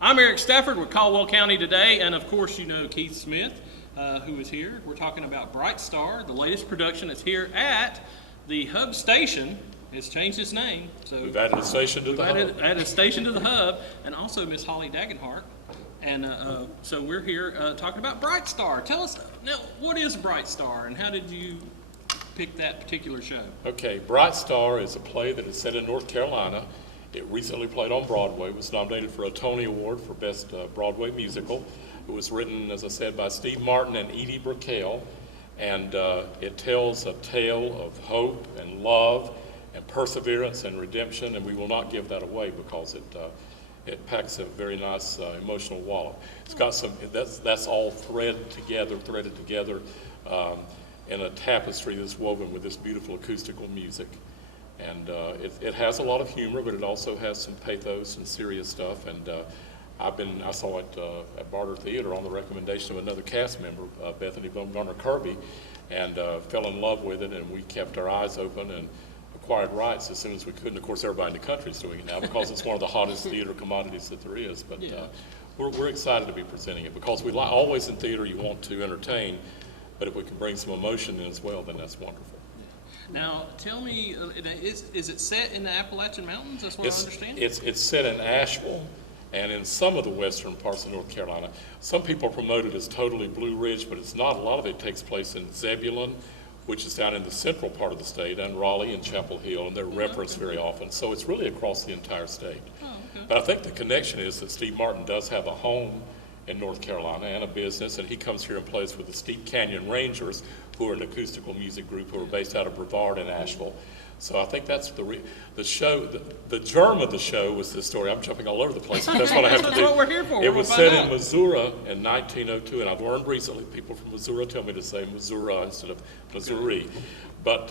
I'm Eric Stafford with Caldwell County Today, and of course you know Keith Smith, who is here. We're talking about Bright Star, the latest production that's here at the Hub Station. It's changed its name. So we've added a station to the hub. Added a station to the hub, and also Miss Holly Dagenhart. And so we're here talking about Bright Star. Tell us, now, what is Bright Star, and how did you pick that particular show? Okay, Bright Star is a play that is set in North Carolina. It recently played on Broadway, was nominated for a Tony Award for Best Broadway Musical. It was written, as I said, by Steve Martin and Edie Brickell, and it tells a tale of hope and love and perseverance and redemption, and we will not give that away because it packs a very nice emotional wallop. It's got some, that's all threaded together in a tapestry that's woven with this beautiful acoustical music. And it has a lot of humor, but it also has some pathos and serious stuff. And I saw it at Barter Theater on the recommendation of another cast member, Bethany, Bumgardner, Kirby, and fell in love with it. And we kept our eyes open and acquired rights as soon as we could. And of course, everybody in the country is doing it now because it's one of the hottest theater commodities that there is. But we're excited to be presenting it because we always in theater you want to entertain, but if we can bring some emotion in as well, then that's wonderful. Now, tell me, is it set in the Appalachian Mountains? That's what I understand? It's set in Asheville and in some of the western parts of North Carolina. Some people promote it as totally Blue Ridge, but it's not. A lot of it takes place in Zebulon, which is down in the central part of the state, and Raleigh and Chapel Hill, and they're referenced very often. So it's really across the entire state. Oh, okay. But I think the connection is that Steve Martin does have a home in North Carolina and a business, and he comes here and plays with the Steep Canyon Rangers, who are an acoustical music group who are based out of Brevard and Asheville. So I think that's the show. The germ of the show was this story. I'm jumping all over the place. That's what I have to do. That's what we're here for. It was set in Missouri in 1902, and I've learned recently, people from Missouri tell me to say Missouri instead of Missouri. But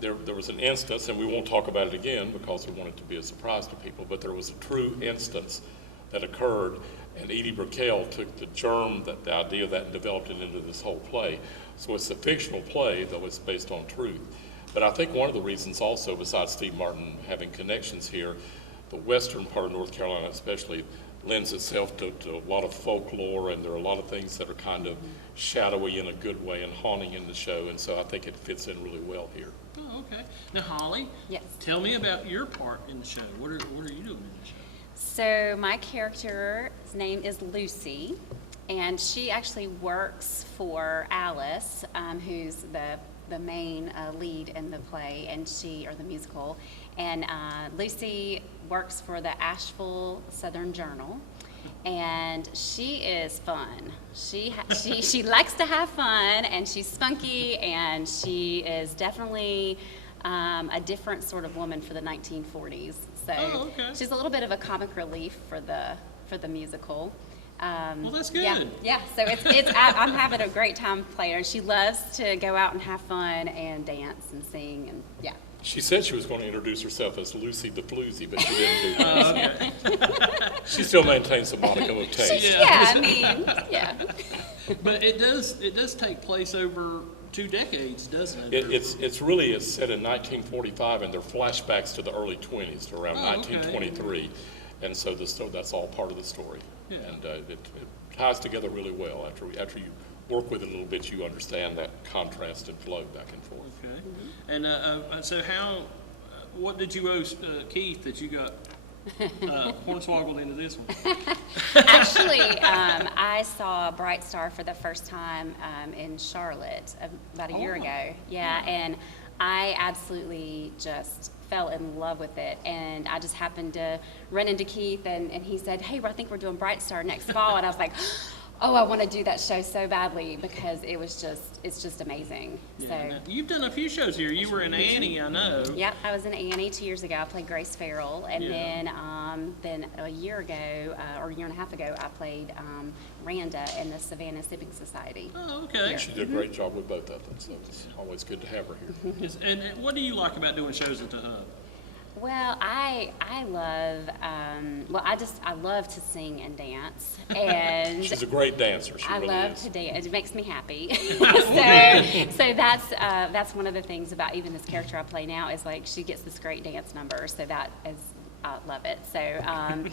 there was an instance, and we won't talk about it again because we want it to be a surprise to people, but there was a true instance that occurred, and Edie Brickell took the germ, the idea of that, and developed it into this whole play. So it's a fictional play, though it's based on truth. But I think one of the reasons also, besides Steve Martin having connections here, the western part of North Carolina especially lends itself to a lot of folklore, and there are a lot of things that are kind of shadowy in a good way and haunting in the show, and so I think it fits in really well here. Oh, okay. Now, Holly, yes. Tell me about your part in the show. What are you doing in the show? So my character's name is Lucy, and she actually works for Alice, who's the main lead in the play, or the musical. And Lucy works for the Asheville Southern Journal, and she is fun. She likes to have fun, and she's spunky, and she is definitely a different sort of woman for the 1940s. So she's a little bit of a comic relief for the musical. Well, that's good. Yeah. So I'm having a great time playing her, and she loves to go out and have fun and dance and sing, and yeah. She said she was going to introduce herself as Lucy the Floozy, but she didn't do that. Okay. She still maintains a modicum of taste. Yeah. But it does take place over 2 decades, doesn't it? It's set in 1945, and there are flashbacks to the early 20s, to around 1923, and so that's all part of the story. Yeah. And it ties together really well. After you work with it a little bit, you understand that contrast and flow back and forth. Okay. Mm-hmm. And so what did you owe Keith that you got hornswoggled into this one? Actually, I saw Bright Star for the first time in Charlotte about a year ago. Yeah, and I absolutely just fell in love with it, and I just happened to run into Keith, and he said, "Hey, I think we're doing Bright Star next fall," and I was like, "Oh, I want to do that show so badly," because it's just amazing. Yeah, so you've done a few shows here. You were in Annie, I know. Yep, I was in Annie 2 years ago. I played Grace Farrell, and then a year ago, or a year and a half ago, I played Randa in the Savannah Civic Society. Oh, okay. She did a great job with both of them, so it's always good to have her here. And what do you like about doing shows at the Hub? Well, I love I love to sing and dance, and she's a great dancer. She really love is. to dance. It makes me happy. so that's one of the things about even this character I play now is like she gets this great dance number. So that is I love it. So, and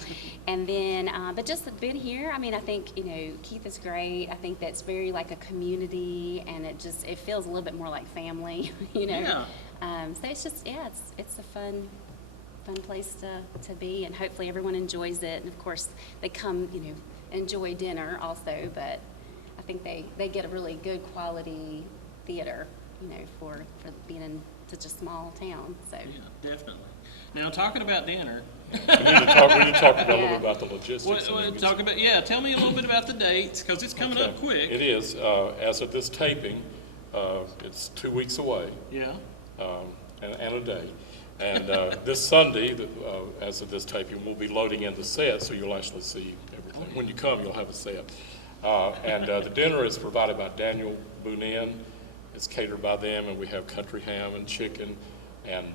then, but just been here. I mean, I think, you know, Keith is great. I think that's very like a community, and it feels a little bit more like family, you know. Yeah. So it's just, yeah, it's a fun place to be, and hopefully everyone enjoys it. And of course, they come, you know, enjoy dinner also, but I think they get a really good quality theater, you know, for being in such a small town. So Yeah, definitely. Now, talking about dinner. We need to talk a little bit about the logistics. Tell me a little bit about the dates, because it's coming up quick. It is. As of this taping, it's 2 weeks away. Yeah. And a day. And this Sunday, as of this taping, we'll be loading in the set, so you'll actually see everything. When you come, you'll have a set. And the dinner is provided by Daniel Boonin. It's catered by them, and we have country ham and chicken and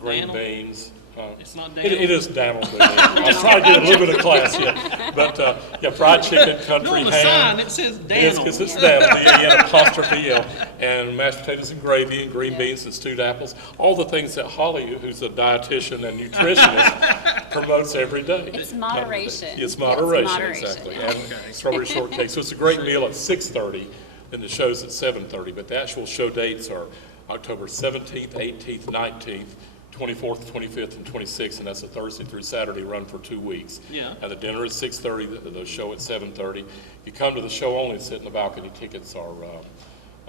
green beans. It's not Daniel. It is Daniel Boonin. I was trying to get a little bit of class here. But yeah, fried chicken, country No, on the ham. sign, it says Daniel. Yes, it's Daniel, D-A-N''L, and mashed potatoes and gravy and green beans and stewed apples. All the things that Holly, who's a dietitian and nutritionist, promotes every day. it's moderation. It's moderation, moderation. exactly. And strawberry shortcake. So it's a great meal at 6:30, and the show's at 7:30. But the actual show dates are October 17th, 18th, 19th, 24th, 25th, and 26th, and that's a Thursday through Saturday run for 2 weeks. Yeah. And the dinner is 6:30, the show at 7:30. If you come to the show only and sit in the balcony, tickets are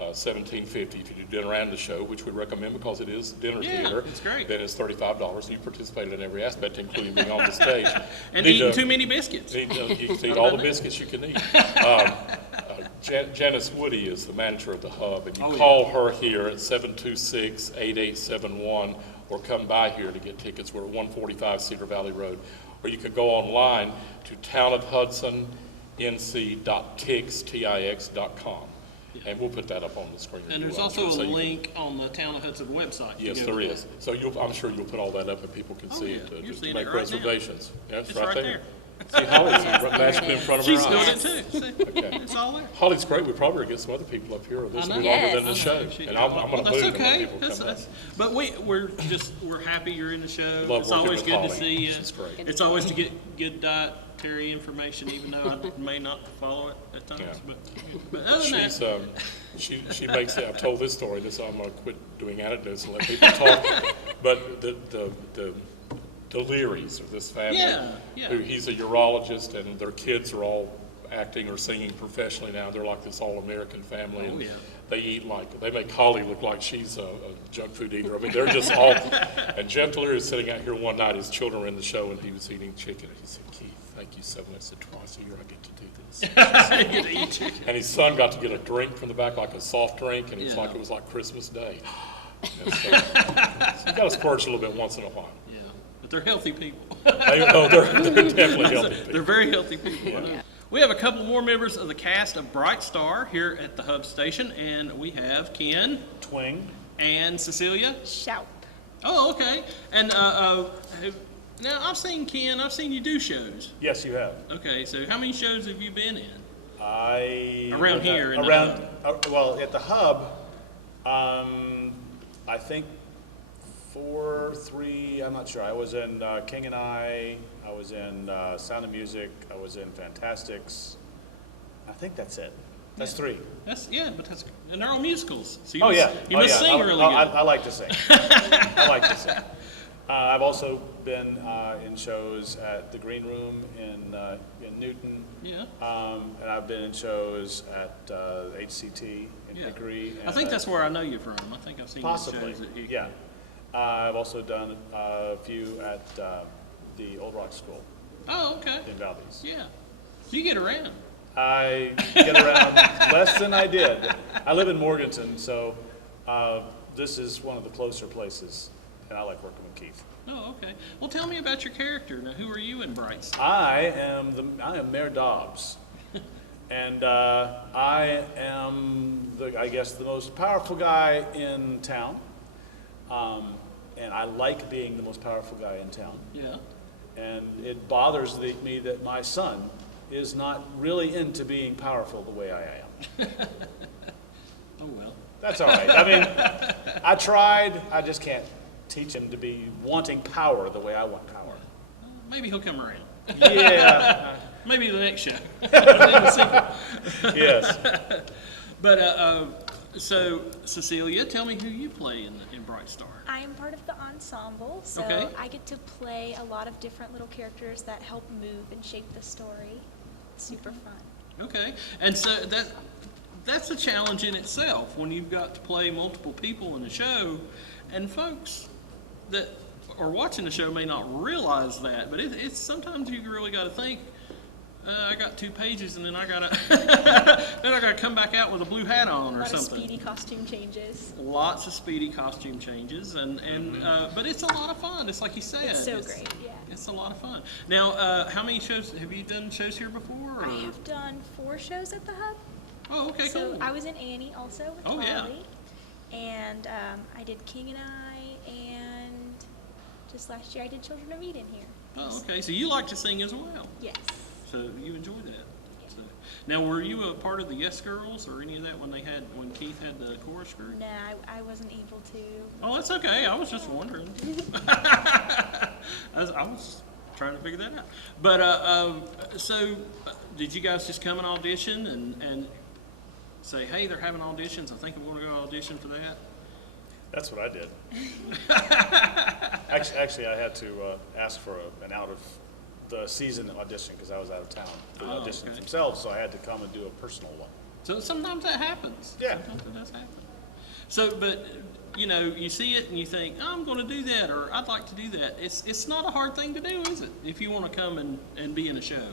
$17.50. If you do dinner and the show, which we recommend because it is dinner theater, it's great. then it's $35, and you participate in every aspect, including being on the stage. And eating too many biscuits. You can eat all the biscuits you can eat. Janice Woody is the manager of the Hub, and you call her here at 726-8871, or come by here to get tickets. We're at 145 Cedar Valley Road. Or you could go online to townofhudsonnc.tix.com. And we'll put that up on the screen. And there's also a link on the Town of Hudson website. Yes, there is. So I'm sure you'll put all that up and people can see it You're to seeing make it right reservations. now. Yeah, it's It's right right there. there. See, Holly's magic in it front of She's her doing eyes. it too. See? Okay. It's all there. Holly's great. We probably get some other people up here this I know. will be longer than the Yes. show. And I'm Well, going to that's move to let okay. people come up. But we're happy you're in the show. Love It's working always with good to Holly. see you. She's great. It's always to get good dietary information, even though I may not follow it at times. Yeah. But other than She's that, she makes it. I've told this story. I'm going to quit doing anecdotes and let people talk. But the Learys of this family, Yeah. he's a urologist, and their kids are all acting or singing professionally now. They're like this all-American family. Oh, and yeah. They make Holly look like she's a junk food eater. I mean, they're just all. And Jeff Leary was sitting out here one night. His children were in the show, and he was eating chicken. And he said, "Keith, thank you so much. I said, twice a year I get to do this." you get to eat chicken. And his son got to get a drink from the back, like a soft drink, and it's Yeah. like it was like Christmas Day. And so you got to splurge a little bit once in a while. Yeah, but they're healthy people. They're definitely healthy people. They're very healthy people. Yeah. We have a couple more members of the cast of Bright Star here at the Hub Station, and we have Ken Twing. and Cecilia. Shout. Oh, okay. And now I've seen Ken. I've seen you do shows. Yes, you have. Okay, so how many shows have you been in? Around here in the Around, well, at the Hub, I think 4, 3, I'm not sure. I was in King and I was in Sound of Music, I was in Fantastics. I think that's it. That's 3. And they're all musicals. So you Oh, must, yeah. You must sing really good. I like to sing. I like to sing. I've also been in shows at the Green Room in Newton. Yeah. And I've been in shows at HCT in Hickory. I think that's where I know you from. I think I've seen Possibly, your shows at Hickory. yeah. I've also done a few at the Old Rock School Oh, okay. in Valdez. Yeah. You get around. I get around less than I did. I live in Morganton, so this is one of the closer places, and I like working with Keith. Oh, okay. Well, tell me about your character. Now, who are you in Bright Star? I am Mayor Dobbs, and I am I guess the most powerful guy in town, and I like being the most powerful guy in town. Yeah. And it bothers me that my son is not really into being powerful the way I am. Oh, well. That's all right. I mean, I tried. I just can't teach him to be wanting power the way I want power. maybe he'll come around. Yeah. Maybe the next show. Yes. But so Cecilia, tell me who you play in Bright Star. I am part of the ensemble, so Okay. I get to play a lot of different little characters that help move and shape the story. It's super fun. Okay, and so that's a challenge in itself when you've got to play multiple people in the show, and folks that are watching the show may not realize that, but it's sometimes you really got to think. I got 2 pages, and then I gotta come back out with a blue hat on or A lot something. of speedy costume changes. Lots of speedy costume changes, and but it's a lot of fun. It's like you said. It's so great, yeah. It's a lot of fun. Now, how many shows have you done shows here before? Or? I have done 4 shows at the Hub. Oh, okay, So cool. I was in Annie also with Oh, yeah. Molly. And I did King and I, and just last year I did Children of Eden here. Oh, okay. So you like to sing as well. Yes. So you enjoy that. So, now, were you a part of the Yes Girls or any of that when Keith had the chorus group? No, I wasn't able to. Oh, that's okay. I was just wondering. I was trying to figure that out. But so, did you guys just come and audition and say, hey, they're having auditions. I think I'm going to go audition for that. That's what I did. Actually, I had to ask for an out of the season audition because I was out of town for the auditions okay. themselves, so I had to come and do a personal one. So sometimes that happens. Yeah. Sometimes it does happen. So, but you see it and you think, oh, I'm going to do that, or I'd like to do that. It's not a hard thing to do, is it? If you want to come and be in a show.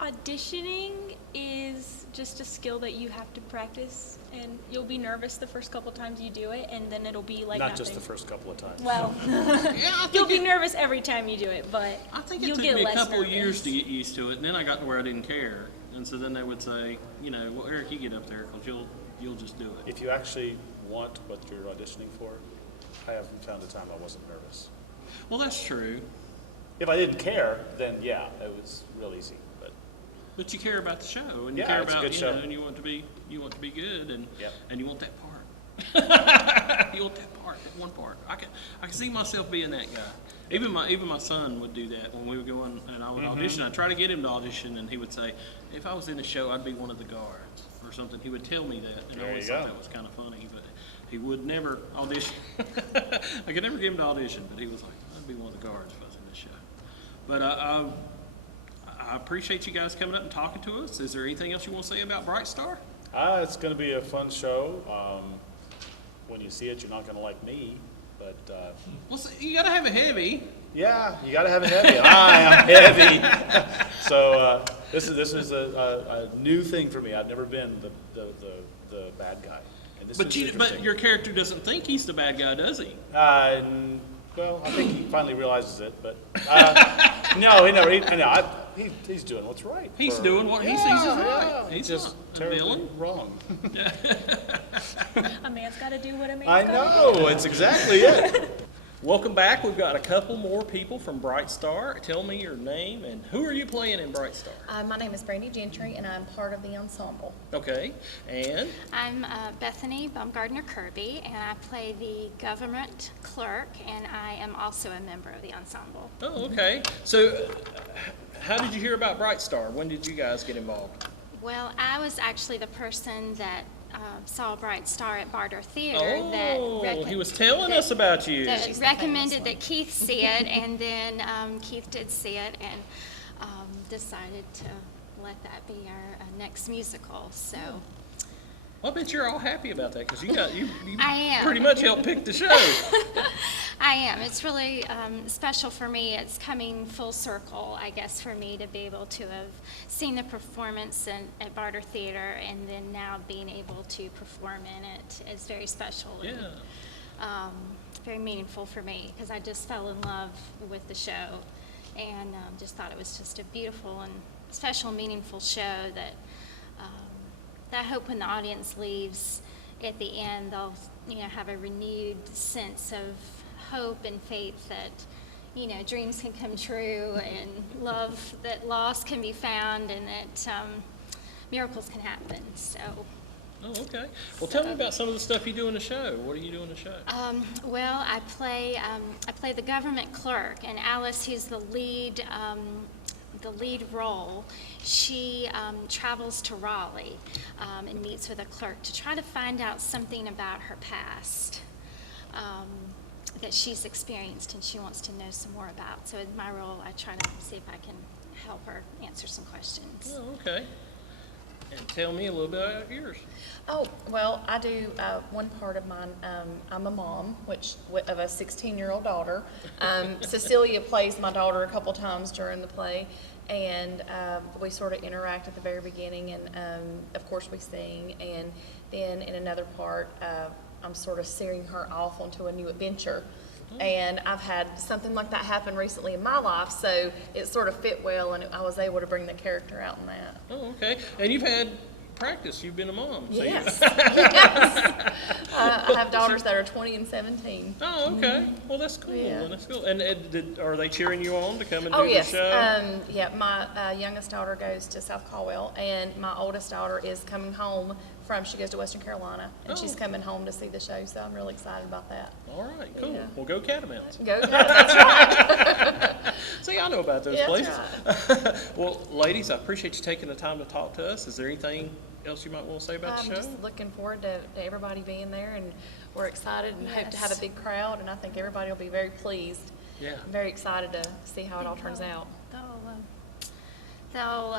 Auditioning is just a skill that you have to practice, and you'll be nervous the first couple times you do it, and then it'll be like Not nothing. just the first couple of times. Well, Yeah, I you'll think be nervous every time you do it, but I think it you'll took get me a less couple of nervous. years to get used to it, and then I got to where I didn't care. And so then they would say, well, Eric, you get up there because you'll just do it. If you actually want what you're auditioning for, I haven't found a time I wasn't nervous. Well, that's true. If I didn't care, then yeah, it was real easy. But you care about the show, and you Yeah, care it's a about good show. and you want to be good, and Yep. and you want that part. You want that part, that one part. I can see myself being that guy. Even my son would do that when we would go in and I would audition. I'd try to get him to audition, and he would say, if I was in the show, I'd be one of the guards or something. He would tell me that, and I There always you thought go. that was kind of funny. But he would never audition. I could never get him to audition, but he was like, I'd be one of the guards if I was in the show. But I appreciate you guys coming up and talking to us. Is there anything else you want to say about Bright Star? It's going to be a fun show. When you see it, you're not going to like me, but Well, you got to have a heavy. yeah, you got to have it heavy. I am heavy. So this is a new thing for me. I've never been the bad guy. And this is But interesting. your character doesn't think he's the bad guy, does he? Well, I think he finally realizes it, but no, he never. He's doing what's right. He's doing what he sees is right. He's just not a terribly villain. wrong. A man's got to do what a man's I got to do. know. It's exactly it. Welcome back. We've got a couple more people from Bright Star. Tell me your name and who are you playing in Bright Star? My name is Brandy Gentry, and I'm part of the ensemble. Okay, and I'm Bethany Bumgardner Kirby, and I play the government clerk, and I am also a member of the ensemble. oh, okay. So, how did you hear about Bright Star? When did you guys get involved? Well, I was actually the person that saw Bright Star at Barter Theater Oh, he was telling us about you. that She's the recommended famous one. that Keith see it, and then Keith did see it and decided to let that be our next musical. So Well, I bet you're all happy about that because you I am. pretty much helped pick the show. I am. It's really special for me. It's coming full circle, I guess, for me to be able to have seen the performance at Barter Theater and then now being able to perform in it is very special. Yeah. And, very meaningful for me because I just fell in love with the show and just thought it was just a beautiful and special, meaningful show that I hope when the audience leaves at the end, they'll have a renewed sense of hope and faith that dreams can come true and love that lost can be found and that miracles can happen. So Oh, okay. Well, tell me about some of the stuff you do in the show. What do you do in the show? Well, I play the government clerk, and Alice, who's the lead role, she travels to Raleigh and meets with a clerk to try to find out something about her past that she's experienced and she wants to know some more about. So in my role, I try to see if I can help her answer some questions. Oh, okay. And tell me a little bit about yours. Oh, well, I do one part of mine. I'm a mom, of a 16-year-old daughter. Cecilia plays my daughter a couple times during the play, and we sort of interact at the very beginning, and of course we sing. And then in another part, I'm sort of steering her off onto a new adventure. And I've had something like that happen recently in my life, so it sort of fit well, and I was able to bring the character out in that. Oh, okay. And you've had practice. You've been a mom. So Yes. Yes. I have daughters that are 20 and 17. Oh, okay. Well, that's cool. Yeah. That's cool. And are they cheering you on to come and Oh, do yes. the show? Yeah, my youngest daughter goes to South Caldwell, and my oldest daughter is coming home she goes to Western Carolina, and she's Oh. coming home to see the show, so I'm really excited about that. All right, cool. Yeah. Well, go Catamounts. Go, that's right. See, I know about those Yeah, places. that's Well, ladies, I appreciate you taking the time to talk to us. Is there anything else you might want to say about I'm the show? just looking forward to everybody being there, and we're excited and hope to have a Yes. big crowd, and I think everybody will be very pleased. Yeah. I'm very excited to see how it all turns out. They'll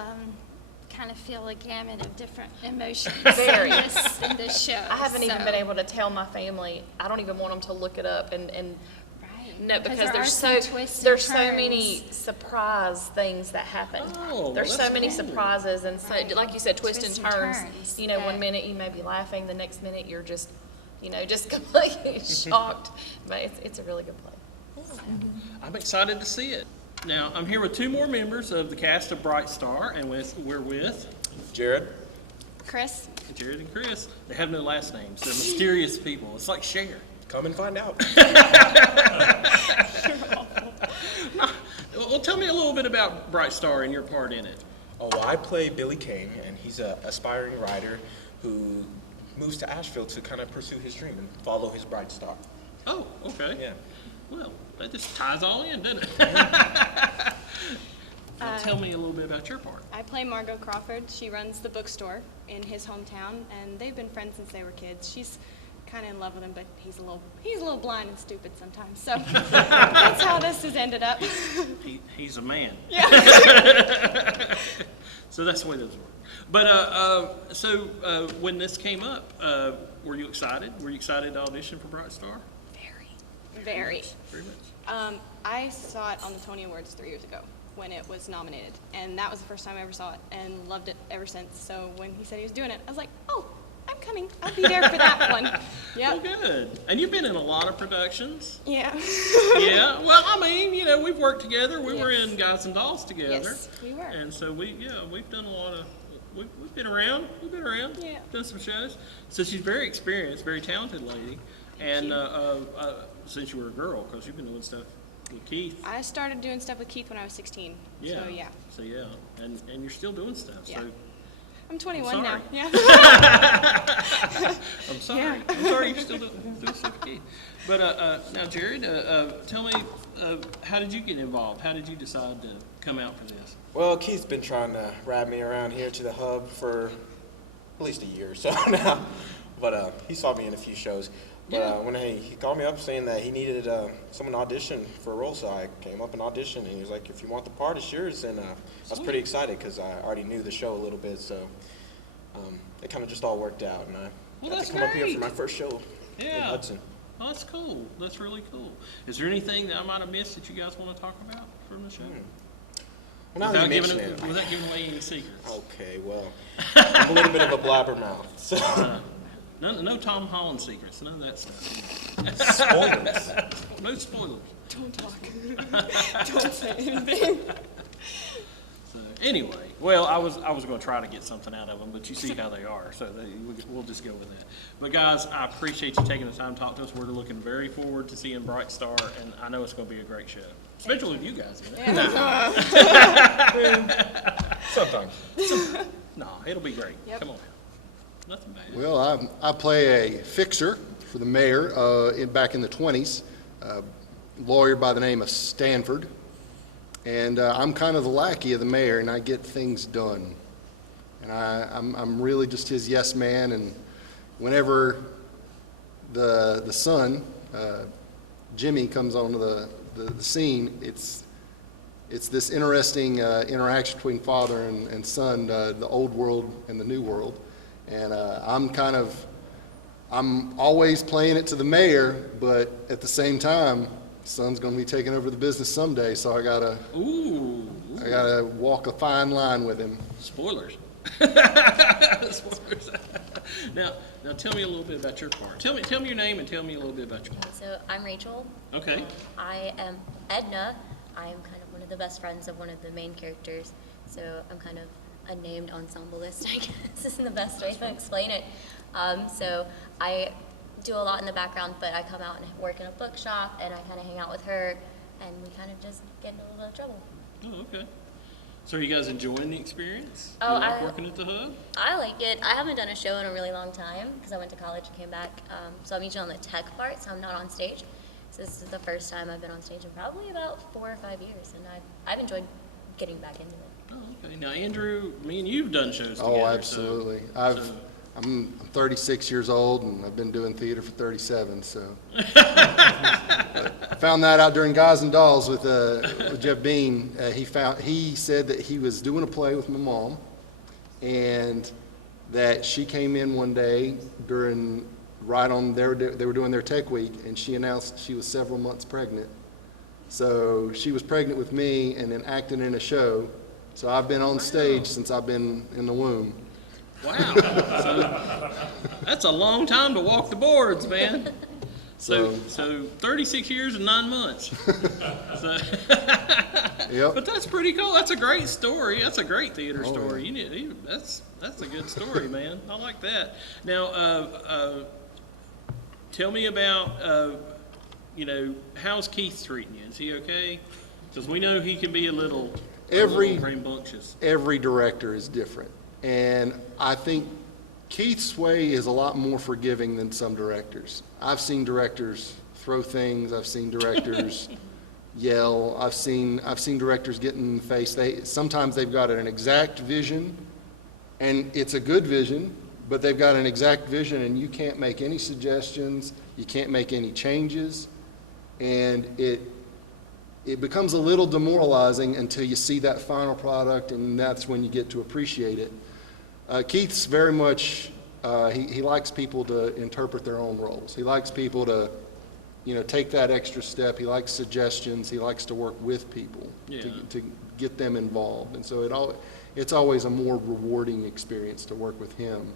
kind of feel a gamut of different emotions Very. in this show. I haven't even so- been able to tell my family. I don't even want them to look it up and Right. no, because there are there's some so twists and there's so turns. many surprise things that happen. Oh, There's so that's many cool. surprises and so, Right. like you said, twists and turns. You know, one that- minute you may be laughing, the next minute you're just, just completely shocked. But it's a really good play. I'm excited to see it. Now, I'm here with two more members of the cast of Bright Star, and we're with Jared? Chris? Jared and Chris. They have no last names. They're mysterious people. It's like Cher. Come and find out. Well, tell me a little bit about Bright Star and your part in it. Oh, well, I play Billy Kane, and he's an aspiring writer who moves to Asheville to kind of pursue his dream and follow his bright star. Oh, okay. Yeah. Well, that just ties all in, doesn't it? Now, tell me a little bit about your part. I play Margot Crawford. She runs the bookstore in his hometown, and they've been friends since they were kids. She's kind of in love with him, but he's a little blind and stupid sometimes. So that's how this has ended up. He's a man. Yeah. So that's the way those work. But when this came up, were you excited? Were you excited to audition for Bright Star? Very. Very much. I saw it on the Tony Awards 3 years ago when it was nominated, and that was the first time I ever saw it, and loved it ever since. So when he said he was doing it, I was like, oh, I'm coming. I'll be there for that one. Well, Yep. good. And you've been in a lot of productions. Yeah. Yeah. Well, I mean, we've worked together. We were Yes. in Guys and Dolls together. Yes, we were. And so we've done a lot of. We've been around. We've been around. Yeah. Done some shows. So she's very experienced, very talented lady. And since you were a girl, because you've been doing stuff with Keith. I started doing stuff with Keith when I was 16. Yeah. So yeah. So yeah, and you're still doing stuff. Yeah. So I'm 21 I'm now. sorry. Yeah. I'm sorry. Yeah. I'm sorry you're still doing stuff with Keith. But now, Jared, tell me, how did you get involved? How did you decide to come out for this? Well, Keith's been trying to rab me around here to the hub for at least a year or so now. But he saw me in a few shows. But Yeah. when he called me up saying that he needed someone to audition for a role, so I came up and auditioned, and he was like, if you want the part, it's yours. And I was pretty excited because I already knew the show a little bit, so it kind of just all worked out. And I got that's to come up here great. for my first show in Yeah. Hudson. Oh, that's cool. That's really cool. Is there anything that I might have missed that you guys want to talk about from the show? Well, now that you Without mention it, without giving away any secrets. okay, well, I'm a little bit of a blabbermouth, so No Tom Holland secrets. None of that stuff. spoilers. No spoilers. Don't talk. Don't say anything. So, anyway, well, I was going to try to get something out of them, but you see how they are, so we'll just go with that. But guys, I appreciate you taking the time to talk to us. We're looking very forward to seeing Bright Star, and I know it's going to be a great show, especially with you guys in it. Sometimes. No, it'll be great. Yep. Come on, nothing bad. Well, I play a fixer for the mayor back in the 20s, lawyer by the name of Stanford. And I'm kind of the lackey of the mayor, and I get things done. And I'm really just his yes man. And whenever the son, Jimmy, comes onto the scene, it's this interesting interaction between father and son, the old world and the new world. And I'm always playing it to the mayor, but at the same time, son's going to be taking over the business someday, so I gotta walk a fine line with him. Spoilers. Spoilers. Now tell me a little bit about your part. Tell me your name and tell me a little bit about your part. So I'm Rachel. Okay. I am Edna. I am kind of one of the best friends of one of the main characters. So I'm kind of a named ensemblist, I guess is the best way to explain it. So I do a lot in the background, but I come out and work in a bookshop, and I kind of hang out with her, and we kind of just get in a little bit of trouble. Oh, okay. So are you guys enjoying the experience? Oh, you like working at the Hub? I like it. I haven't done a show in a really long time because I went to college and came back. So I'm usually on the tech part, so I'm not on stage. So this is the first time I've been on stage in probably about 4 or 5 years, and I've enjoyed getting back into it. Oh, okay. Now, Andrew, me and you've done shows together. Oh, absolutely. I'm 36 years old, and I've been doing theater for 37, so. I found that out during Guys and Dolls with Jeff Bean. He said that he was doing a play with my mom, and that she came in one day they were doing their tech week, and she announced she was several months pregnant. So she was pregnant with me and then acting in a show. So I've been on stage since I've been in the womb. Wow. So that's a long time to walk the boards, man. So 36 years and 9 months. So, yep. But that's pretty cool. That's a great story. That's a great theater story. Yeah. That's a good story, man. I like that. Now, tell me about, how's Keith treating you? Is he okay? Because we know he can be a little rambunctious. Every director is different. And I think Keith's way is a lot more forgiving than some directors. I've seen directors throw things. I've seen directors yell. I've seen directors get in the face. Sometimes they've got an exact vision, and it's a good vision, but they've got an exact vision, and you can't make any suggestions. You can't make any changes, and it becomes a little demoralizing until you see that final product, and that's when you get to appreciate it. Keith's very much, he likes people to interpret their own roles. He likes people to, take that extra step. He likes suggestions. He likes to work with people to get them involved. And so it's always a more rewarding experience to work with him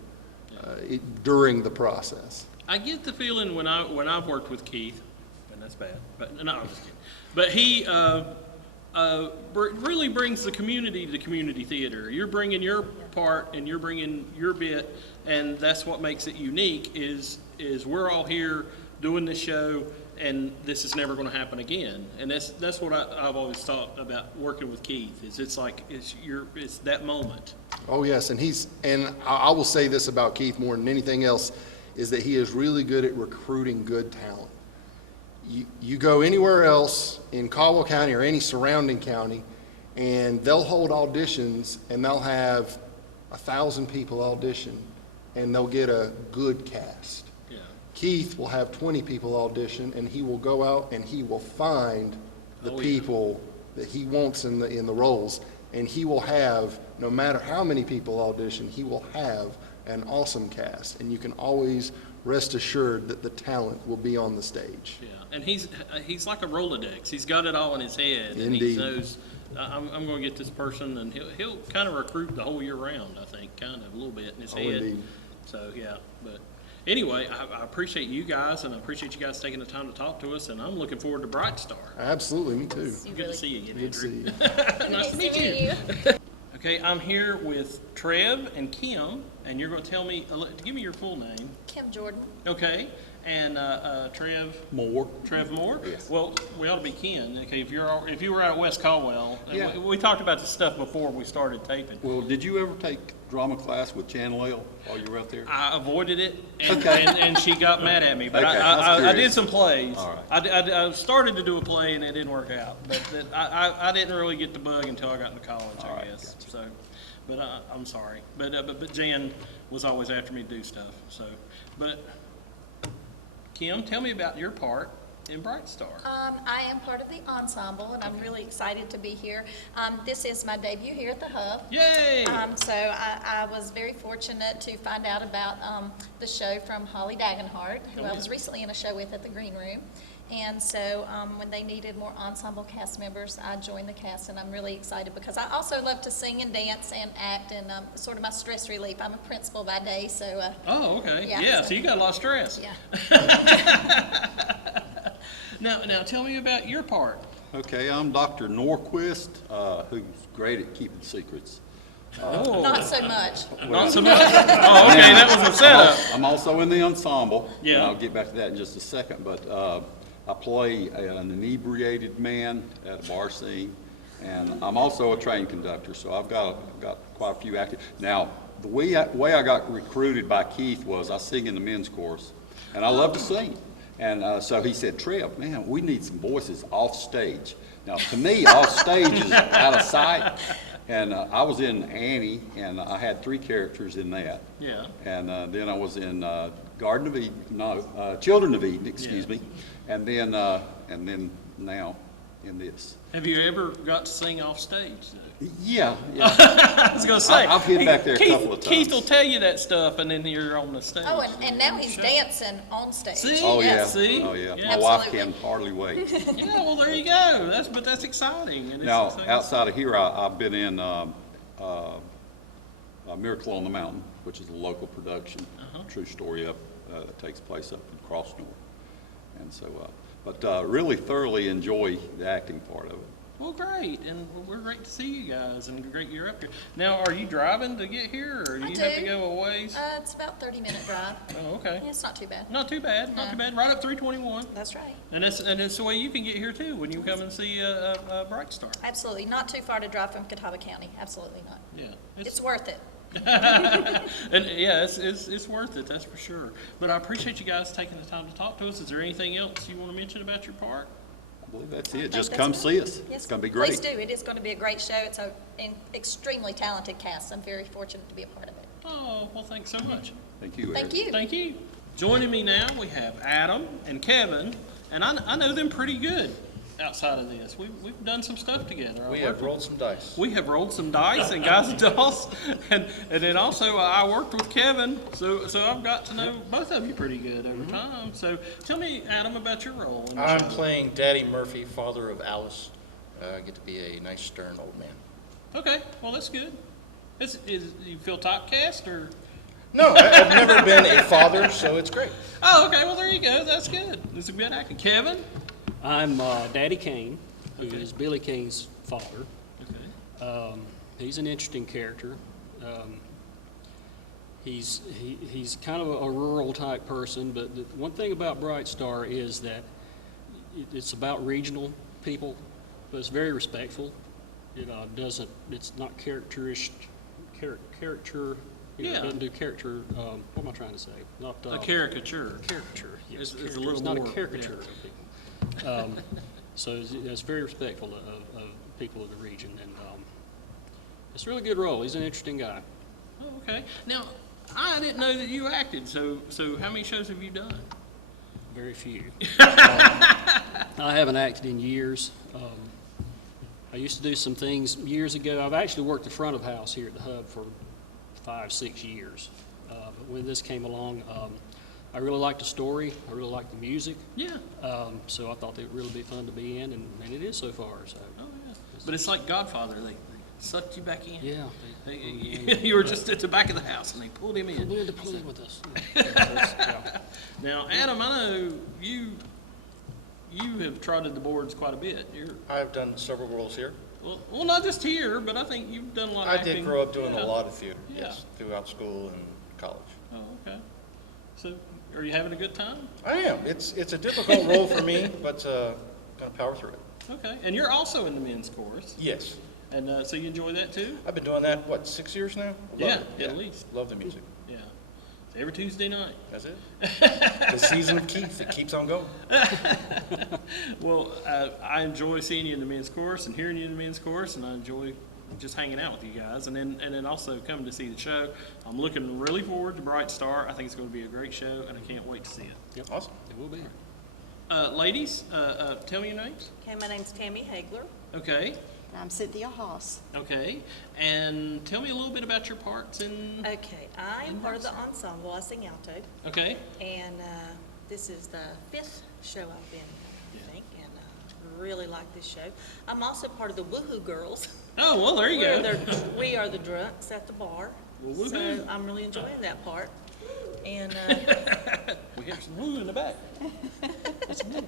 during the process. I get the feeling when I've worked with Keith, and that's bad, but no, I'm just kidding. But he really brings the community to community theater. You're bringing your part and you're bringing your bit, and that's what makes it unique. Is we're all here doing this show, and this is never going to happen again. And that's what I've always thought about working with Keith. It's that moment. Oh yes, and I will say this about Keith more than anything else, is that he is really good at recruiting good talent. You go anywhere else in Caldwell County or any surrounding county, and they'll hold auditions, and they'll have 1,000 people audition, and they'll get a good cast. Yeah. Keith will have 20 people audition, and he will go out and he will find the people that he wants in the roles, and he will have, no matter how many people audition, he will have an awesome cast, and you can always rest assured that the talent will be on the stage. Yeah, and he's like a Rolodex. He's got it all in his head, and Indeed. he knows I'm going to get this person, and he'll kind of recruit the whole year round. I think, kind of a little bit in his head. Indeed. So yeah, but anyway, I appreciate you guys, and I appreciate you guys taking the time to talk to us, and I'm looking forward to Bright Star. Absolutely, me too. Good to see you again, Good to Andrew. see you. Nice to meet you. Okay, I'm here with Trev and Kim, and you're going to tell me, give me your full name. Kim Jordan. Okay, and Trev More. Moore. Yes. Well, we ought to be kin. Okay, if you were out at West Caldwell, and Yeah. we talked about this stuff before we started taping. Well, did you ever take drama class with Channel L while you were out there? I avoided it, and, Okay. and she got mad at me. But Okay, I that's did curious. some plays. All right. I started to do a play, and it didn't work out. But I didn't really get the bug until I got into college, All I right, guess. gotcha. So, but I'm sorry. But Jan was always after me to do stuff. So, but Kim, tell me about your part in Bright Star. I am part of the ensemble, and I'm really excited to be here. This is my debut here at the Hub. Yay! So I was very fortunate to find out about the show from Holly Dagenhart, who I was recently in a show with at the Green Room. And so when they needed more ensemble cast members, I joined the cast, and I'm really excited because I also love to sing and dance and act, and sort of my stress relief. I'm a principal by day, so. Oh, okay. Yeah, Yeah, so- so you got a lot of stress. Yeah. Now tell me about your part. Okay, I'm Dr. Norquist, who's great at keeping secrets. Oh, Not so much. not so much. Oh, okay, that was a setup. I'm also in the ensemble. Yeah. And I'll get back to that in just a second, but I play an inebriated man at a bar scene, and I'm also a train conductor, so I've got quite a few active. Now, the way I got recruited by Keith was I sing in the men's chorus, and I love to sing. And so he said, Trev, man, we need some voices off stage. Now, to me, off stage is out of sight. And I was in Annie, and I had 3 characters in that. Yeah. And then I was in Garden of Eden, Children of Eden, excuse me. And then now in this. Have you ever got to sing off stage? Yeah. I was going to say. I've hit back there a couple of times. Keith will tell you that stuff, and then you're on the stage. Oh, and now he's dancing on stage. See? Oh, yeah. See? Oh, yeah. Yeah. My wife Absolutely. can hardly wait. Yeah, well, there you go. That's exciting. And Now, it's outside of here, I've been in Miracle on the Mountain, which is a local production, true story that takes place up in Cross North. And so, but really thoroughly enjoy the acting part of it. Well, great, and we're great to see you guys, and great you're up here. Now, are you driving to get here, or do I you have do. to go a ways? It's about 30-minute drive. Oh, okay. Yeah, it's not too bad. Not too bad, not No. too bad. Right up 321. That's right. And that's the way you can get here too when you come and see Bright Star. Absolutely. Not too far to drive from Catawba County. Absolutely not. Yeah, It's worth it. and yeah, it's worth it. That's for sure. But I appreciate you guys taking the time to talk to us. Is there anything else you want to mention about your part? I believe that's I it. think Just that's come it. see us. Yes, It's going to be please great. do. It is going to be a great show. It's an extremely talented cast. I'm very fortunate to be a part of it. Oh, well, thanks so much. Thank you, Thank Eric. you. Thank you. Joining me now, we have Adam and Kevin, and I know them pretty good outside of this. We've done some stuff together. We have rolled some dice. We have rolled some dice and guys and dolls, and then also I worked with Kevin, so I've got to know both of you pretty good over time. So tell me, Adam, about your role in the I'm show. playing Daddy Murphy, father of Alice. I get to be a nice, stern old man. Okay, well that's good. You feel typecast or? No, I've never been a father, so it's great. Oh, okay. Well, there you go. That's good. It's a good acting. Kevin. I'm Daddy Kane, who Okay. is Billy Kane's father. Okay. He's an interesting character. He's kind of a rural type person, but the one thing about Bright Star is that it's about regional people, but it's very respectful. It doesn't. It's not character. Yeah. It doesn't do character. What am I trying to say? Not A caricature. Caricature. Yes, It's a caricature. little It's not more, a caricature yeah. of people. So it's very respectful of people of the region, and it's a really good role. He's an interesting guy. Oh, okay. Now, I didn't know that you acted. So how many shows have you done? Very few. I haven't acted in years. I used to do some things years ago. I've actually worked the front of house here at the Hub for 5-6 years. But when this came along, I really liked the story. I really liked the music. Yeah. So I thought it would really be fun to be in, and it is so far. So. Oh, yeah. But it's like Godfather. They sucked you back in. Yeah. You were just at the back of the house, and they pulled him in. Willing to play with us. Now, Adam, I know you have trotted the boards quite a bit. I've done several roles here. Well, not just here, but I think you've done a lot of I acting. did grow up doing Yeah. a lot of theater, Yeah. yes, throughout school and college. Oh, okay. So, are you having a good time? I am. It's a difficult role for me, but gonna power through it. Okay, and you're also in the men's chorus, Yes. and so you enjoy that too? I've been doing that, what, 6 years now? I love Yeah, it. at least. Love the music. Yeah. So every Tuesday night. That's it. The season of Keith, it keeps on going. Well, I enjoy seeing you in the men's chorus and hearing you in the men's chorus, and I enjoy just hanging out with you guys, and then also coming to see the show. I'm looking really forward to Bright Star. I think it's going to be a great show, and I can't wait to see it. Yep. Awesome. It will be. Ladies, tell me your names. Okay, my name's Tammy Hagler. Okay. And I'm Cynthia Haas. Okay. And tell me a little bit about your parts in. Okay, I am part of the ensemble. I sing alto. Okay. And this is the 5th show I've been in, I think, and really like this show. I'm also part of the Woohoo Girls. Oh, well, there you go. We are the drunks at the bar. Well, so woohoo. I'm really enjoying that part. And We have some woo in the back. That's good.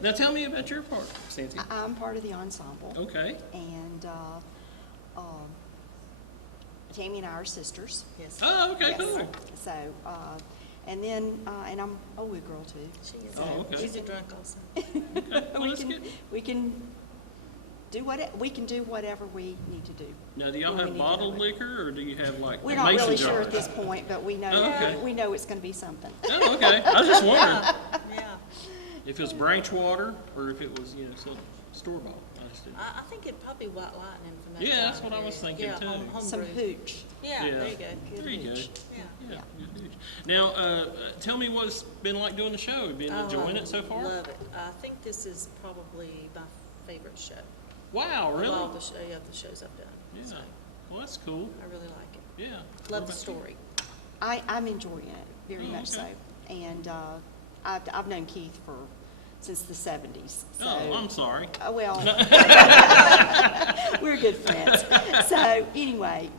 Now tell me about your part, Santi. I'm part of the ensemble. Okay. And Tammy and I are sisters. yes, Oh, okay, Yes. cool. So, and then, and I'm a woo girl too. she is. Oh, okay. She's a drunk also. Okay. Well, that's good. We can do whatever we need to do. Now, do y'all when we have need to bottled do it. liquor, or do you have like We're not mason really jars? sure at this point, but we know, Oh, okay. we know it's gonna be something. Oh, okay. I was just wondering Yeah, if it was branch water or if it was, some store bought. I just didn't. I think it'd probably white lightning from that. Yeah, time that's what I was period. thinking, Yeah, too. home Some brew. hooch. Yeah, there you go. There you go. Yeah. Yeah, good news. Now, tell me what it's been like doing the show. Have you been enjoying it so far? Love it. I think this is probably my favorite show. Wow, really? Of all the shows I've done. Yeah. So, Well, that's cool. I really like it. Yeah. What Love the about you? story. I'm enjoying it very Oh, much so. okay. And I've known Keith since the 70s. So, Oh, I'm sorry. well, we're good friends. So anyway,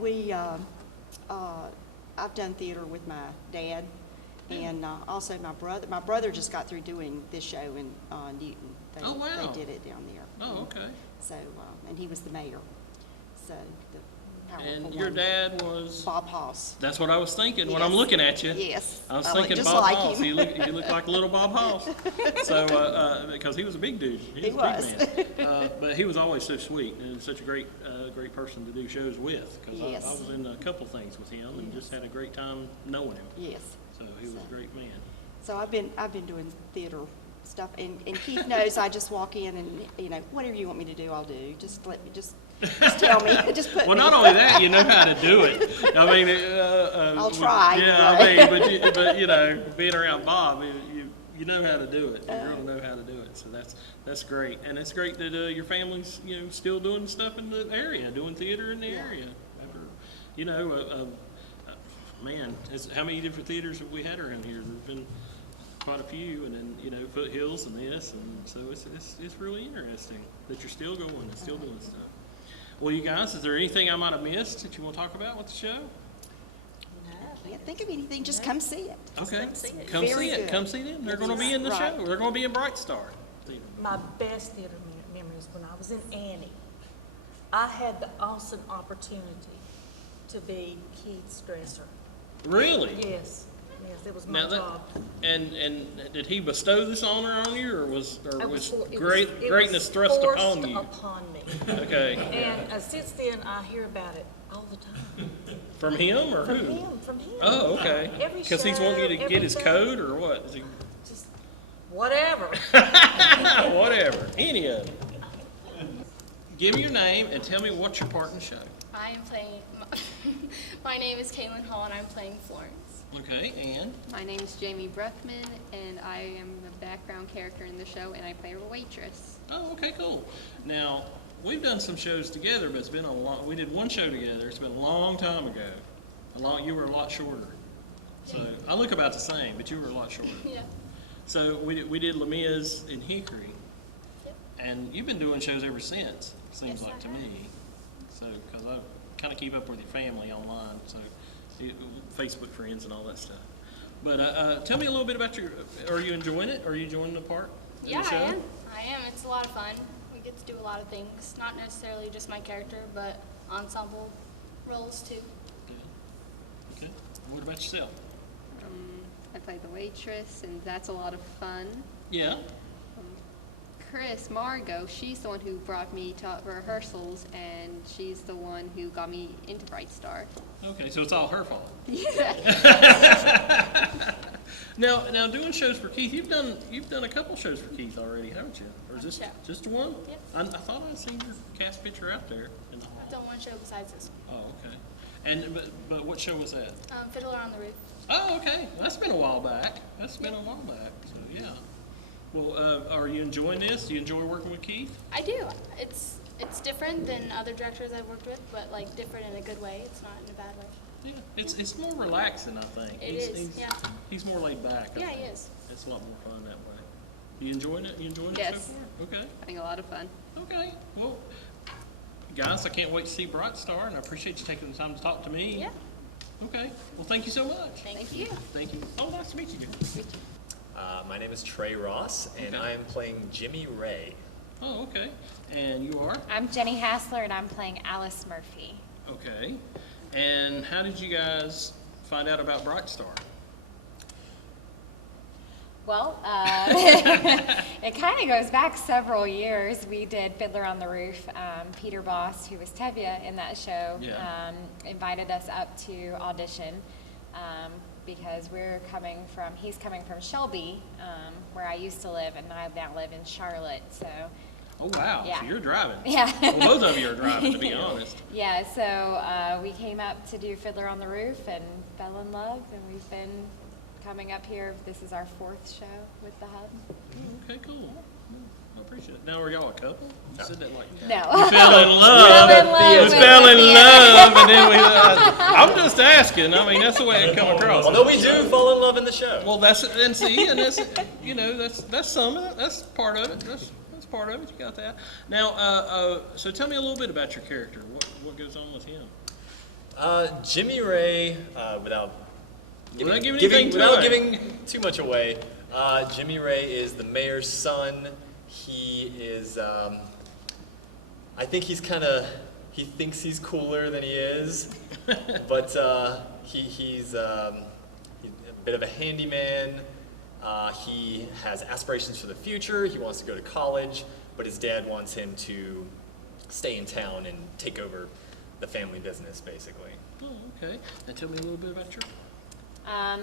I've done theater with my dad and also my brother. My brother just got through doing this show in Newton. Oh, wow. They did it down there. Oh, okay. So, and he was the mayor. So the powerful And your one. dad was? Bob Hoss. That's what I was thinking when I'm Yes. looking at you. Yes. I was I look thinking just Bob like Hoss. him. You look like little Bob Hoss. So, because he was a big dude. He was. was. A big man. But he was always so sweet and such a great person to do shows with. Because Yes. I was in a couple things with him and just had a great time knowing him. Yes. So he was a great man. So I've been doing theater stuff, and Keith knows I just walk in and, whatever you want me to do, I'll do. Just tell me, just put Well, me. not only that, you know how to do it. I mean, I'll try, Yeah, but- I mean, but being around Bob, you know how to do it. You really know how to do it. So that's great, and it's great that your family's still doing stuff in the area, doing theater in the area. After, man, how many different theaters have we had around here? There've been quite a few, and then Foothills and this, and so it's really interesting that you're still going and still doing stuff. Well, you guys, is there anything I might have missed that you want to talk about with the show? Can't think of anything, just come see it. Okay, come see it. come Very see it. good. Come see them. They're It going to be is, in the right. show. They're going to be in Bright Star. My best theater memories when I was in Annie. I had the awesome opportunity to be Keith's dresser. Really? Yes, it was my job. And did he bestow this honor on you, or was It was greatness thrust upon forced you? upon me. Okay. And since then, I hear about it all the time. From him or From who? him. Oh, okay. Every Because he's wanting you to show, get his everything. code, or what? Is he... Just whatever. Whatever. Any of it. Give me your name and tell me what's your part in the show. I am playing, my name is Caitlyn Hall and I'm playing Florence. Okay, and? My name is Jamie Bruckman and I am the background character in the show and I play a waitress. Oh, okay, cool. Now, we've done some shows together, but it's been we did one show together. It's been a long time ago. You were a lot shorter. So, I look about the same, but you were a lot shorter. Yeah. So, we did Les Mis in Hickory. Yep. And you've been doing shows ever since, seems Yes, like I to have. me. So, because I kind of keep up with your family online, so Facebook friends and all that stuff. But tell me a little bit about are you enjoying it? Are you enjoying the part? in Yeah, the show? I am. It's a lot of fun. We get to do a lot of things, not necessarily just my character, but ensemble roles too. Okay. What about yourself? I play the waitress, and that's a lot of fun. Yeah. Chris, Margot, she's the one who brought me to rehearsals, and she's the one who got me into Bright Star. Okay, so it's all her fault. Yeah. Now doing shows for Keith, you've done a couple shows for Keith already, haven't you? Or is this show. just one? Yep. I thought I'd seen your cast picture out there in the hall. I've done one show besides this one. Oh, okay. And but what show was that? Fiddler on the Roof. Oh, okay. Well, that's been a while back. So yeah. Well, are you enjoying this? Do you enjoy working with Keith? I do. It's different than other directors I've worked with, but like different in a good way. It's not in a bad way. Yeah. It's more relaxing, I think. Yeah. He's more laid back. Yeah, he is. It's a lot more fun that way. You enjoying it? You enjoying it Yes. so far? Okay. Having a lot of fun. Okay. Well, guys, I can't wait to see Bright Star, and I appreciate you taking the time to talk to me. Yeah. Okay. Well, thank you so much. Thank you. Thank you. Oh, nice to meet you. My name is Trey Ross, and Okay. I am playing Jimmy Ray. Oh, okay. And you are? I'm Jenny Hassler, and I'm playing Alice Murphy. Okay. And how did you guys find out about Bright Star? Well, it kind of goes back several years. We did Fiddler on the Roof. Peter Boss, who was Tevye in that show, invited us up to audition because he's coming from Shelby, where I used to live, and I now live in Charlotte. So. Oh, wow. Yeah. So you're driving. Yeah. Well, both of you are driving, to be honest. Yeah, so we came up to do Fiddler on the Roof and fell in love, and we've been coming up here. This is our 4th show with the Hub. Okay, cool. I appreciate it. Now, are y'all a couple? You said that like No. You fell in love. We fell in love, and then I'm just asking. I mean, that's the way it come across. Although we do fall in love in the show. Well, that's some of it. That's part of it. That's part of it. You got that. Now, so tell me a little bit about your character. What goes on with him? Jimmy Ray, without giving too much away, Jimmy Ray is the mayor's son. He is, I think he thinks he's cooler than he is, but he's a bit of a handyman. He has aspirations for the future. He wants to go to college, but his dad wants him to stay in town and take over the family business, basically. Oh, okay. Now tell me a little bit about your...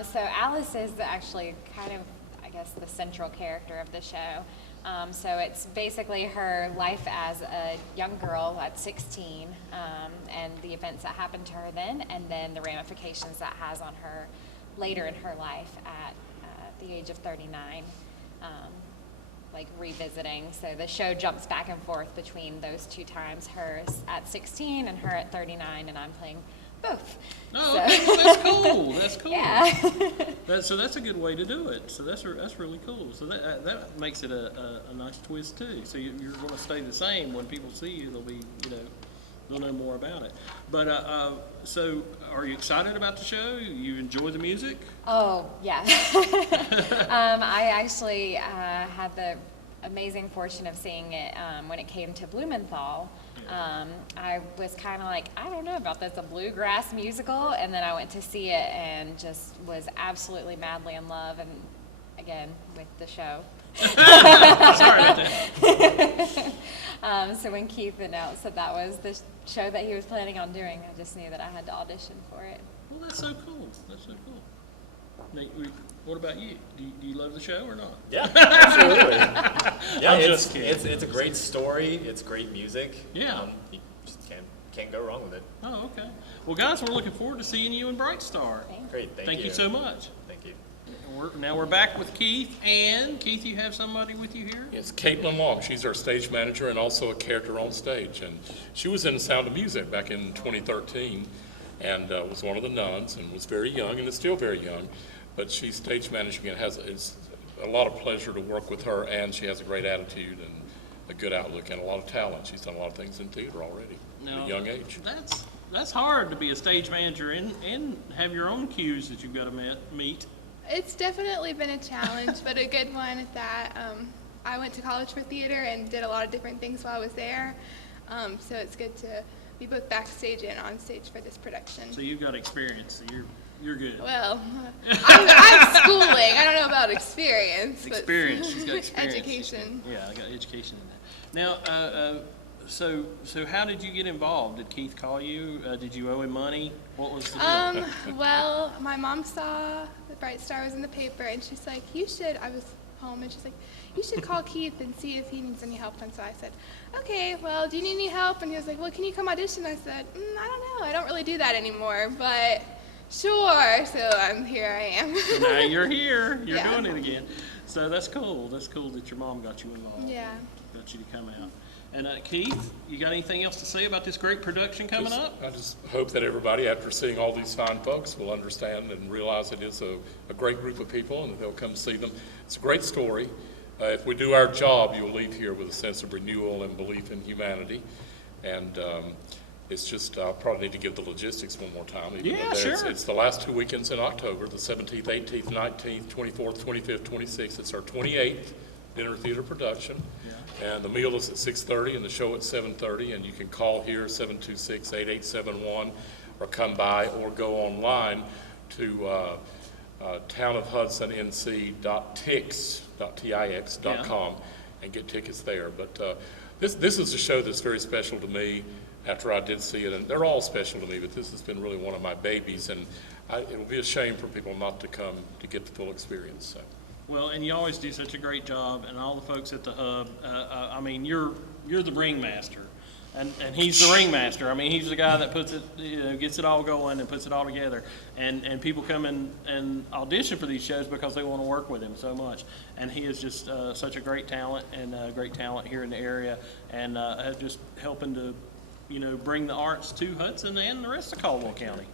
So Alice is actually kind of, I guess, the central character of the show. So it's basically her life as a young girl at 16, and the events that happened to her then, and then the ramifications that has on her later in her life at the age of 39, like revisiting. So the show jumps back and forth between those two times, her at 16 and her at 39, and I'm playing both. Oh, okay. Well, that's cool. That's cool. Yeah. So that's a good way to do it. So that's really cool. So that makes it a nice twist too. So you're going to stay the same. When people see you, they'll be, they'll know more about it. But so are you excited about the show? You enjoy the music? Oh, yeah. I actually had the amazing fortune of seeing it when it came to Blumenthal. I was kind of like, I don't know about this, a bluegrass musical, and then I went to see it and just was absolutely madly in love, and again, with the show. Sorry about that. So when Keith announced that was the show that he was planning on doing, I just knew that I had to audition for it. Well, that's so cool. That's so cool. Now, what about you? Do you love the show or not? Yeah, absolutely. Yeah, it's a great story. It's great music. Yeah. You just can't go wrong with it. Oh, okay. Well, guys, we're looking forward to seeing you in Bright Star. Great, thank you. Thank you so much. Thank you. Now we're back with Keith, and Keith, you have somebody with you here? It's Caitlyn Long. She's our stage manager and also a character on stage. And she was in Sound of Music back in 2013 and was one of the nuns and was very young and is still very young. But she's stage managing and it's a lot of pleasure to work with her, and she has a great attitude and a good outlook and a lot of talent. She's done a lot of things in theater already at a young age. That's hard to be a stage manager and have your own cues that you've got to meet. It's definitely been a challenge, but a good one at that. I went to college for theater and did a lot of different things while I was there, so it's good to be both backstage and on stage for this production. So you've got experience, so you're good. Well, I'm schooling. I don't know about experience. but Experience, she's got experience. Education. Yeah, I got education in that. Now, so how did you get involved? Did Keith call you? Did you owe him money? What was the deal? Well, my mom saw the Bright Star was in the paper, and she's like, you should, I was home, and she's like, you should call Keith and see if he needs any help. And so I said, okay, well, do you need any help? And he was like, well, can you come audition? I said, I don't know, I don't really do that anymore, but sure. So here I am. So now you're here. You're Yeah. doing it again. So that's cool. That's cool that your mom got you involved. Yeah. Got you to come out. And Keith, you got anything else to say about this great production coming up? I just hope that everybody, after seeing all these fine folks, will understand and realize it is a great group of people and that they'll come see them. It's a great story. If we do our job, you'll leave here with a sense of renewal and belief in humanity. And it's just, I probably need to give the logistics one more time. Yeah, sure. It's the last 2 weekends in October, the 17th, 18th, 19th, 24th, 25th, 26th. It's our 28th dinner theater production. And the meal is at 6:30 and the show at 7:30. And you can call here, 726-8871, or come by or go online to townofhudsonnc.tix.com and get tickets there. But this is a show that's very special to me after I did see it. And they're all special to me, but this has been really one of my babies. And it would be a shame for people not to come to get the full experience. So. Well, and you always do such a great job, and all the folks at the Hub. I mean, you're the ringmaster, and he's the ringmaster. I mean, he's the guy that puts it, gets it all going and puts it all together. And people come in and audition for these shows because they want to work with him so much. And he is just such a great talent and great talent here in the area, and just helping to, bring the arts to Hudson and the rest of Caldwell County.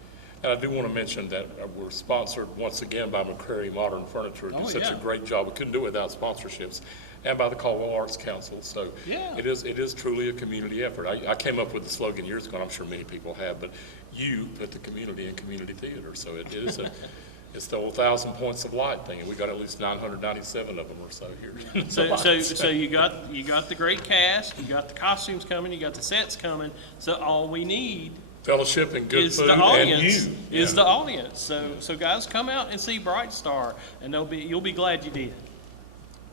And I do want to mention that we're sponsored once again by McCrary Modern Furniture. They do such a great job. We couldn't do it without sponsorships, and by the Caldwell Arts Council. So it is truly a community effort. I came up with the slogan years ago, and I'm sure many people have, but you put the community in community theater. So it is it's the old 1,000 points of light thing, and we got at least 997 of them or so here. So you got the great cast, you got the costumes coming, you got the sets coming. So all we need. Fellowship and good is food, the audience, and you. Is the audience. So guys, come out and see Bright Star, and you'll be glad you did.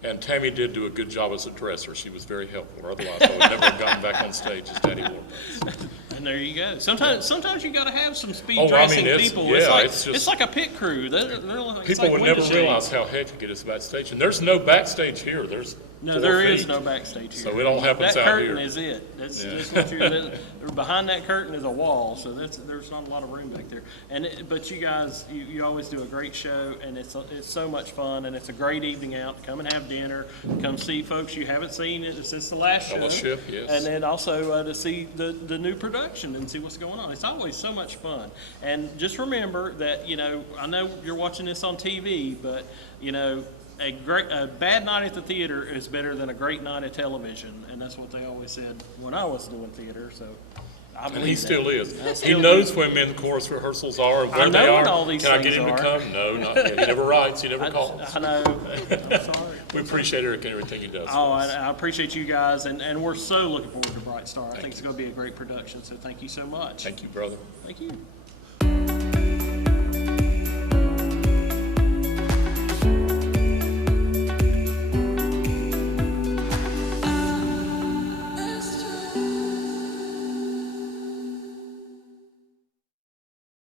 And Tammy did do a good job as a dresser. She was very helpful. Otherwise, I would never have gotten back on stage as Daddy Warbucks. And there you go. Sometimes you got to have some speed Oh, I dressing mean, people. yeah, It's like a pit crew. They're like, People would never realize how hectic it is backstage. And there's no backstage here. There's No, 4 there is feet. no backstage here. So it all happens that out here. curtain is it. That's what you're. Behind that curtain is a wall, so there's not a lot of room back there. But you guys, you always do a great show, and it's so much fun, and it's a great evening out. Come and have dinner. Come see folks you haven't seen since the last show. Fellowship, yes. And then also to see the new production and see what's going on. It's always so much fun. And just remember that I know you're watching this on TV, but a bad night at the theater is better than a great night at television, and that's what they always said when I was doing theater. So, I believe And he that. still is. I He still knows do. when men's chorus rehearsals are and I where they know are. when all these Can I get things him to are. come? No, not yet. He never writes. He never calls. I know. I'm sorry. We appreciate Eric and everything he does. Oh, for us. I appreciate you guys, and we're so looking forward to Bright Star. I think it's going to be a great production. So thank you so much. Thank you, brother. Thank you.